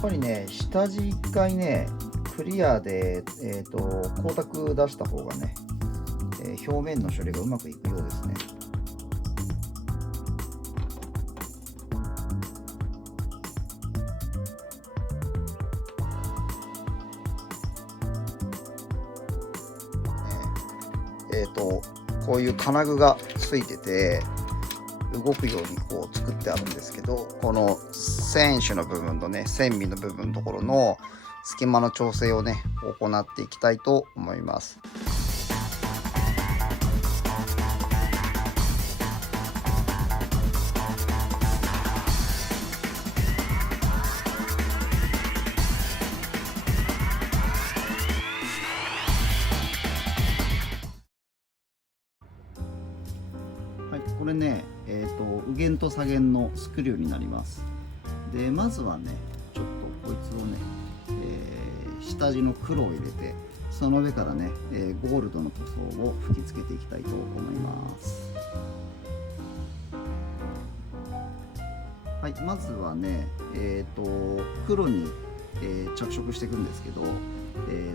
ぱりね、下地1回ね、クリアで、光沢出した方がね、表面の処理がうまくいくようですね。こういう金具がついてて、動くようにこう作ってあるんですけど、この線種の部分とね、線尾の部分のところの隙間の調整をね、行っていきたいと思います。はい、これね、右舷と左舷のスクリューになります。で、まずはね、ちょっとこいつをね、下地の黒を入れて、その上からね、ゴールドの塗装を吹き付けていきたいと思います。はい、まずはね、黒に、着色していくんですけど、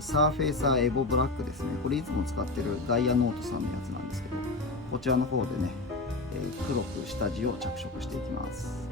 サーフェイサーエボブラックですね。これいつも使ってるダイヤノートさんのやつなんですけど、こちらの方でね、黒く下地を着色していきます。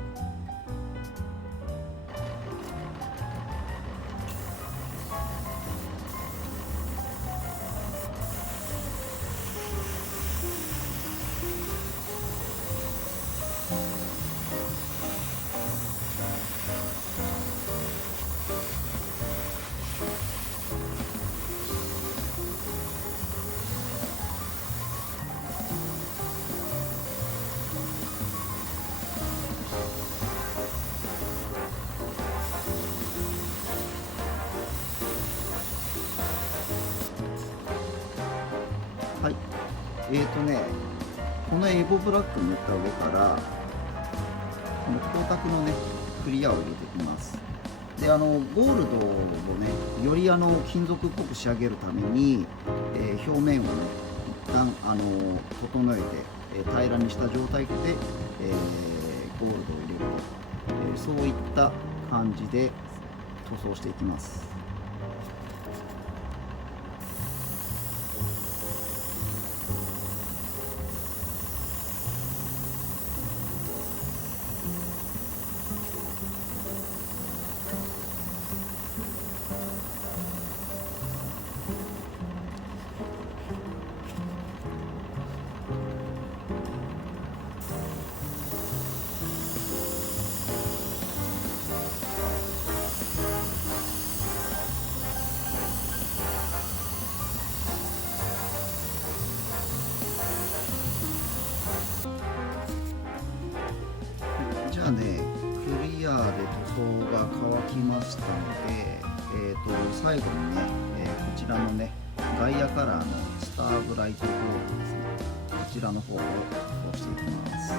はい、このエボブラック塗った上からこの光沢のねクリアを入れていきます。でゴールドをねより金属っぽく仕上げるために、表面をね一旦整えて、平らにした状態で、ゴールドを入れると、そういった感じで塗装していきます。じゃあね、クリアで塗装が乾きましたので、最後にね、こちらのね、ガイアカラーのスターブライトコートですね、こちらの方を塗装していきます。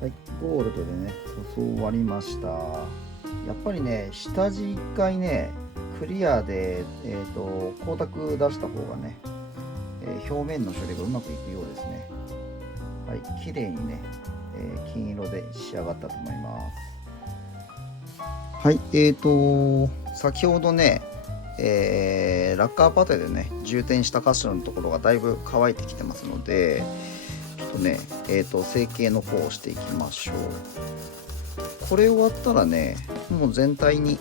はい、ゴールドでね、塗装終わりました。やっぱりね、下地1回ね、クリアで、光沢出した方がね、表面の処理がうまくいくようですね。はい、綺麗にね、金色で仕上がったと思います。はい、先ほどね、ラッカーパテでね、充填した箇所のところがだいぶ乾いてきてますので、ちょっとね、成形の方をしていきましょう。これ終わったらね、もう全体に、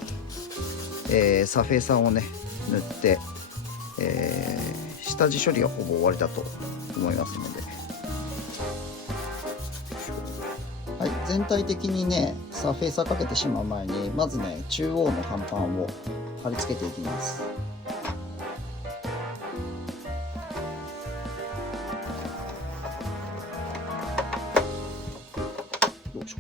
サフェイサーをね塗って、下地処理がほぼ終わりだと思いますので、はい、全体的にねサフェイサーかけてしまう前にまずね中央の乾板を貼り付けていきます。よいしょ。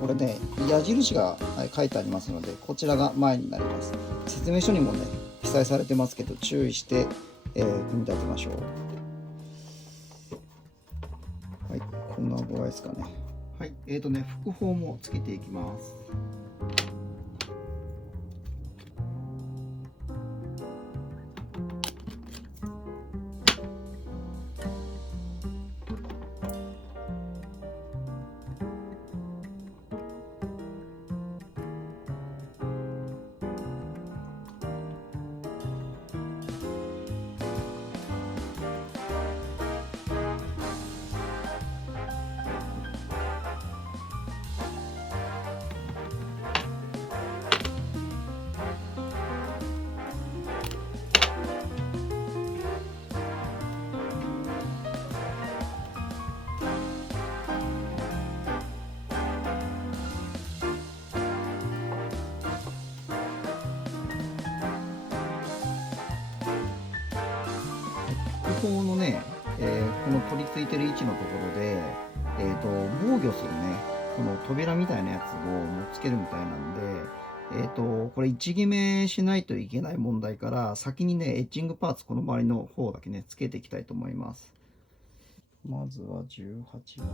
これね、矢印が書いてありますので、こちらが前になります。説明書にもね、記載されてますけど、注意して、組み立てましょう。はい、こんな具合ですかね。はい、副砲もつけていきます。副砲のね、この取り付いてる位置のところで、防御するね、この扉みたいなやつをもつけるみたいなんで、これ位置決めしないといけない問題から、先にね、エッジングパーツ、この周りの方だけね、つけていきたいと思います。まずは18番。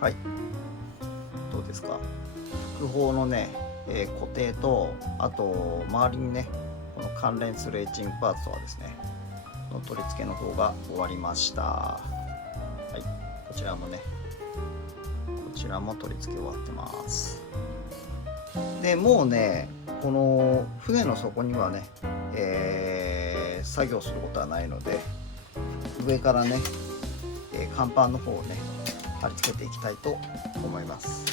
はい、どうですか。腹砲のね、固定と、あと周りにねこの関連するエッジングパーツはですねの取り付けの方が終わりました。はい、こちらもね、こちらも取り付け終わってます。でもうねこの船の底にはね、作業することはないので、上からね、甲板の方をね貼り付けていきたいと思います。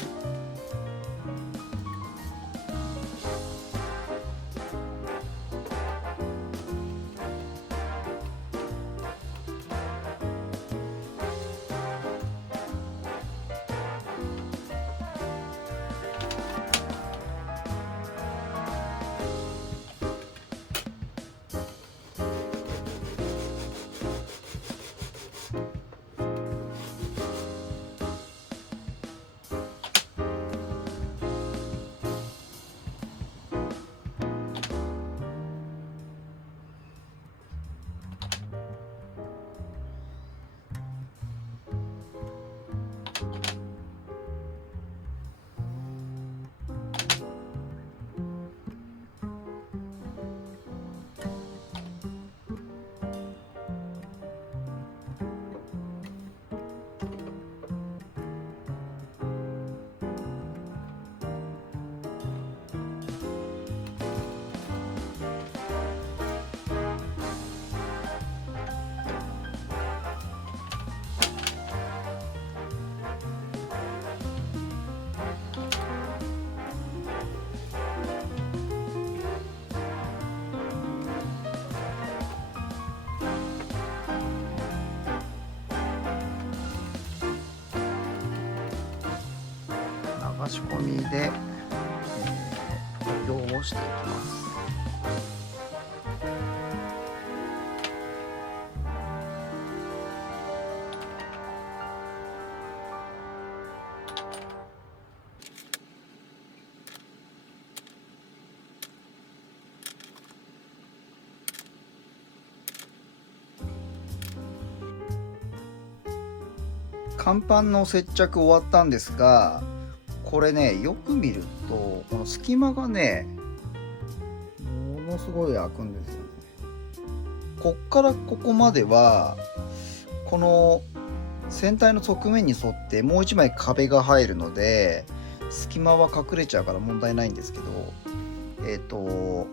流し込みで補強をしていきます。甲板の接着終わったんですが、これねよく見るとこの隙間がねものすごい開くんですよね。こっからここまではこの船体の側面に沿ってもう一枚壁が入るので隙間は隠れちゃうから問題ないんですけど、こ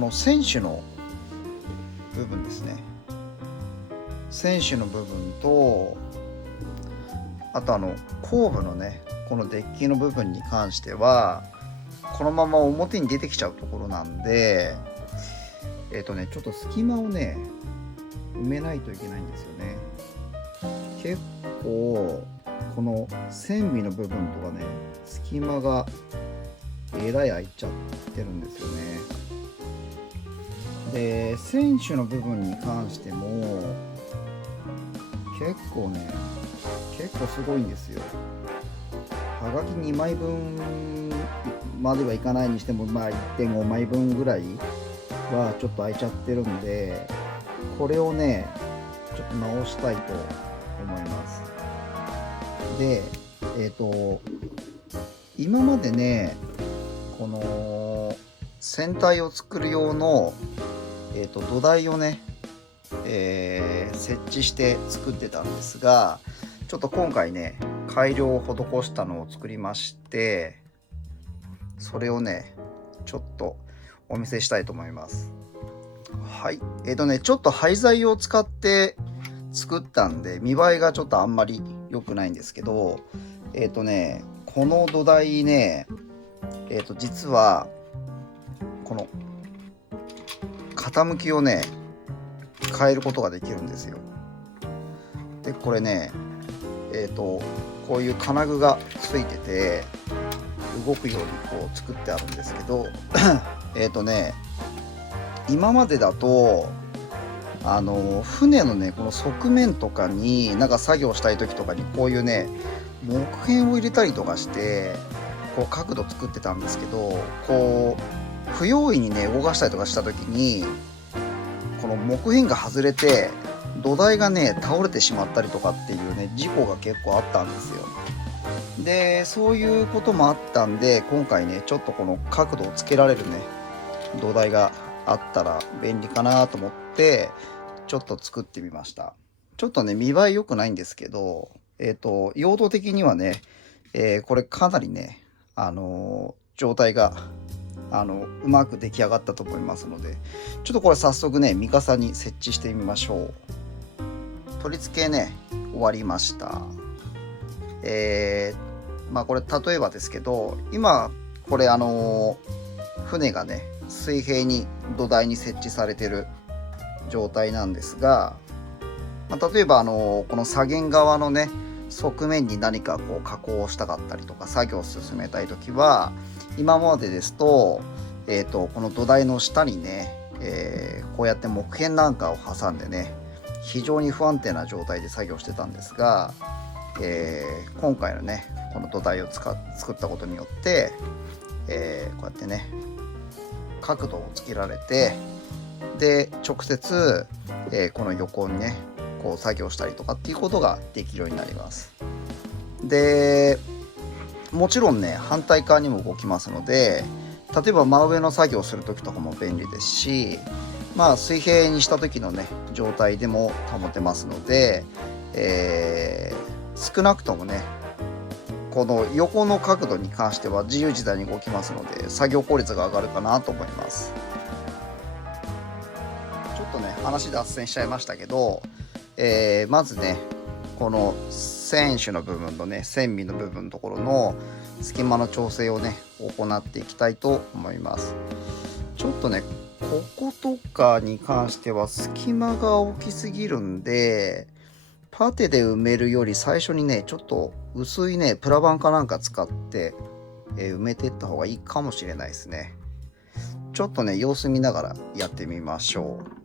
の船首の部分ですね、船首の部分とあと後部のねこのデッキの部分に関してはこのまま表に出てきちゃうところなんでちょっと隙間をね埋めないといけないんですよね。結構この船尾の部分とかね隙間がえらい開いちゃってるんですよね。で船首の部分に関しても結構すごいんですよ。はがき2枚分まではいかないにしても、まあ 1.5 枚分ぐらいはちょっと開いちゃってるんで、これをねちょっと直したいと思います。で今までねこの船体を作る用の、土台をね、設置して作ってたんですが、ちょっと今回ね改良を施したのを作りまして、それをねちょっとお見せしたいと思います。はい、ちょっと廃材を使って作ったんで見栄えがちょっとあんまり良くないんですけど、この土台ね実はこの傾きをね変えることができるんですよ。でこれねこういう金具がついてて動くようにこう作ってあるんですけど今までだと船のねこの側面とかになんか作業したい時とかにこういうね木片を入れたりとかしてこう角度作ってたんですけど、こう不用意にね動かしたりとかした時にこの木片が外れて土台がね倒れてしまったりとかっていうね事故が結構あったんですよ。でそういうこともあったんで、今回ねちょっとこの角度をつけられるね土台があったら便利かなと思ってちょっと作ってみました。ちょっとね見栄え良くないんですけど、用途的にはね、これかなりね状態がうまく出来上がったと思いますので、ちょっとこれ早速ねミカサに設置してみましょう。取り付けね終わりました。まあこれ例えばですけど、今これ船がね水平に土台に設置されてる状態なんですが、まあ、例えばこの左舷側のね側面に何かこう加工をしたかったりとか作業を進めたい時は、今までですと、この土台の下にね、こうやって木片なんかを挟んでね非常に不安定な状態で作業してたんですが、今回のねこの土台を作ったことによって、こうやってね角度をつけられて、で直接、この横にねこう作業したりとかっていうことができるようになります。でもちろんね反対側にも動きますので、例えば真上の作業をする時とかも便利ですし、まあ水平にした時のね状態でも保てますので、少なくともねこの横の角度に関しては自由自在に動きますので作業効率が上がるかなと思います。ちょっとね話脱線しちゃいましたけど、まずねこの船首の部分とね船尾の部分のところの隙間の調整をね行っていきたいと思います。ちょっとねこことかに関しては隙間が大きすぎるんで、パテで埋めるより最初にねちょっと薄いねプラ板かなんか使って、埋めていった方がいいかもしれないですね。ちょっとね様子見ながらやってみましょう。